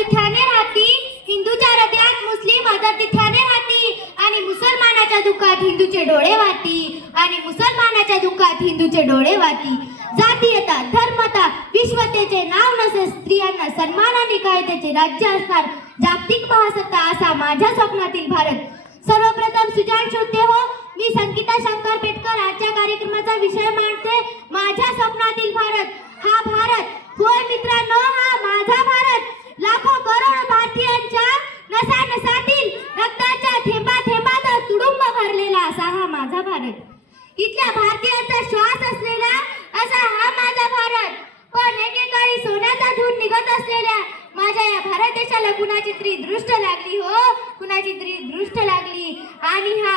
तिथ्याने राहती, हिंदूच्या हृदयात मुस्लिम आदर तिथ्याने राहती, आणि मुसलमानाच्या दुःखात हिंदूचे डोळे वाहती, आणि मुसलमानाच्या दुःखात हिंदूचे डोळे वाहती. जातीयता, धर्मता, विश्वतेचे नाव नसे, स्त्रियांना सन्मानाने कायद्याचे राज्य असणार, जागतिक महासत्ता असा माझ्या स्वप्नातील भारत. सर्वप्रथम सुजाण श्रोते हो, मी संगीता शंकर पेटकर आजच्या कार्यक्रमाचा विषय मांडते, माझ्या स्वप्नातील भारत. हा भारत, होय मित्रांनो, हा माझा भारत. लाखो करोड भारतीयांच्या नसानसातील रक्ताच्या थेंबा थेंबात तुडुंब भरलेला असा हा माझा भारत. इथल्या भारतीयांचा श्वास असलेला असा हा माझा भारत. पण एकेकाळी सोन्याचा धूर निघत असलेल्या माझ्या या भारत देशाला कुणाची तरी दृष्ट लागली हो, कुणाची तरी दृष्ट लागली, आणि हा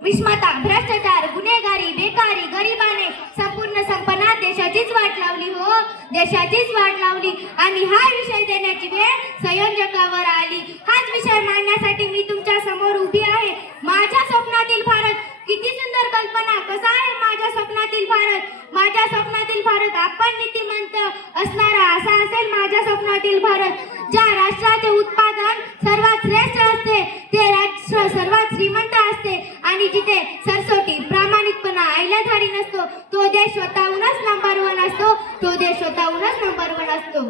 विस्मता, भ्रष्टाचार, गुन्हेगारी, बेकारी, गरिबाने संपूर्ण संपन्नात देशाचीच वाट लावली हो, देशाचीच वाट लावली. आणि हा विषय देण्याची वेळ संयोजकावर आली. हाच विषय मांडण्यासाठी मी तुमच्या समोर उभी आहे. माझ्या स्वप्नातील भारत, किती सुंदर कल्पना. कसा आहे माझ्या स्वप्नातील भारत? माझ्या स्वप्नातील भारत आपण नीतिमंत असणारा असा असेल माझ्या स्वप्नातील भारत. ज्या राष्ट्राचे उत्पादन सर्वात श्रेष्ठ असते, ते राष्ट्र सर्वात श्रीमंत असते, आणि जिथे सरसोटी, प्रामाणिकपणा, ऐलाधारी नसतो, तो देश स्वतःहूनच नंबर 1 असतो, तो देश स्वतःहूनच नंबर 1 असतो.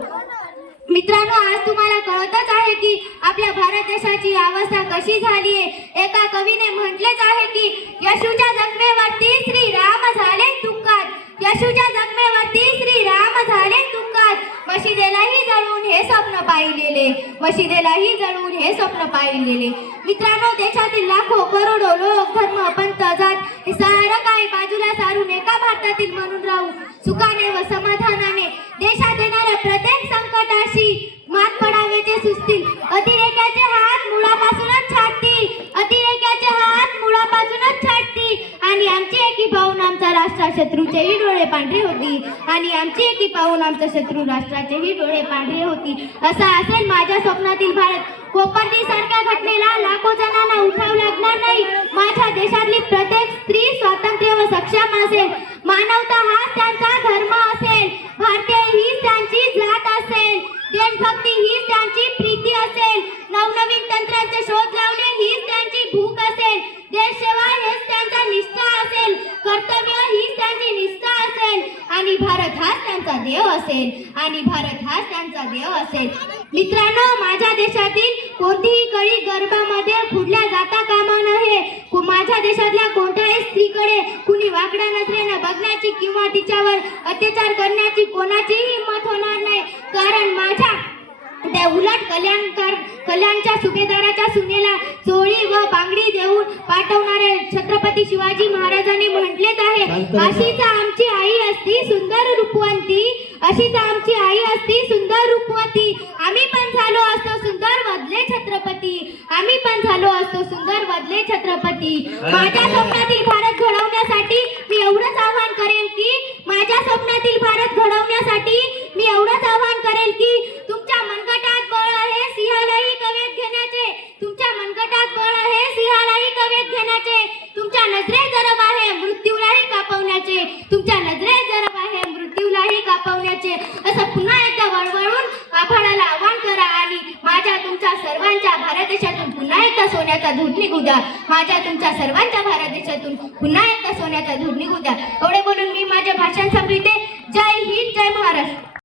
मित्रांनो, आज तुम्हाला कळतच आहे की आपल्या भारत देशाची अवस्था कशी झाली आहे. एका कवीने म्हटलेच आहे की येशूच्या जन्मेवरती श्रीराम झाले तुकात, येशूच्या जन्मेवरती श्रीराम झाले तुकात. मशिदेलाही जळून हे स्वप्न पाहिलेले, मशिदेलाही जळून हे स्वप्न पाहिलेले. मित्रांनो, देशातील लाखो करोडो लोक, धर्म, पंथ, जात हे सारं काही बाजूला सारून एका भारतातील म्हणून राहू सुखाने व समाधानाने देशात येणाऱ्या प्रत्येक संकटाशी मात पडावेचे सुचतील. अतिरेक्याचे हात मुळापासूनच छाटतील, अतिरेक्याचे हात मुळापासूनच छाटतील, आणि आमची एकी पाहून आमचा राष्ट्र शत्रूचेही डोळे पांढरे होती, आणि आमची एकी पाहून आमचा शत्रू राष्ट्राचेही डोळे पांढरे होती. असा असेल माझ्या स्वप्नातील भारत. कोपर्डी सारख्या घटनेला लाखो जणांना उठाव लागणार नाही. माझ्या देशातली प्रत्येक स्त्री स्वातंत्र्य व सक्षम असेल, मानवता हाच त्यांचा धर्म असेल, भारतीय हीच त्यांची जात असेल, देशभक्ती हीच त्यांची प्रीती असेल, नवनवीन तंत्रांचे शोध लावणे हीच त्यांची भूक असेल, देशसेवा हेच त्यांचा निष्ठा असेल, कर्तव्य हीच त्यांची निष्ठा असेल, आणि भारत हाच त्यांचा देव असेल, आणि भारत हाच त्यांचा देव असेल. मित्रांनो, माझ्या देशातील कोणतीही कळी गर्भामध्ये खुडल्या जाता कामा नये. माझ्या देशातल्या कोणत्याही स्त्रीकडे कुणी वाकड्या नजरेनं बघण्याची किंवा तिच्यावर अत्याचार करण्याची कोणाचीही हिंमत होणार नाही. कारण माझ्या त्या उलट कल्याणच्या सुभेदाराच्या सुनेला चोळी व बांगडी देऊन पाठवणारे छत्रपती शिवाजी महाराजांनी म्हटलेच आहे, अशीच आमची आई असती सुंदर रूपवंती, अशीच आमची आई असती सुंदर रूपवती. आम्ही पण झालो असतो सुंदर बदले छत्रपती, आम्ही पण झालो असतो सुंदर बदले छत्रपती. माझ्या स्वप्नातील भारत घडवण्यासाठी मी एवढंच आवाहन करेल की माझ्या स्वप्नातील भारत घडवण्यासाठी मी एवढंच आवाहन करेल की तुमच्या मनगटात बळ आहे सिंहालाही कवेत घेण्याचे, तुमच्या मनगटात बळ आहे सिंहालाही कवेत घेण्याचे, तुमच्या नजरेत जरब आहे मृत्यूलाही कापवण्याचे, तुमच्या नजरेत जरब आहे मृत्यूलाही कापवण्याचे. असं पुन्हा एकदा वळवळून आभाळाला आवाहन करा, आणि माझ्या तुमच्या सर्वांच्या भारत देशातून पुन्हा एकदा सोन्याचा धूर निघू द्या, माझ्या तुमच्या सर्वांच्या भारत देशातून पुन्हा एकदा सोन्याचा धूर निघू द्या. एवढे बोलून मी माझे भाषण संपविते. जय हिंद, जय महाराष्ट्र.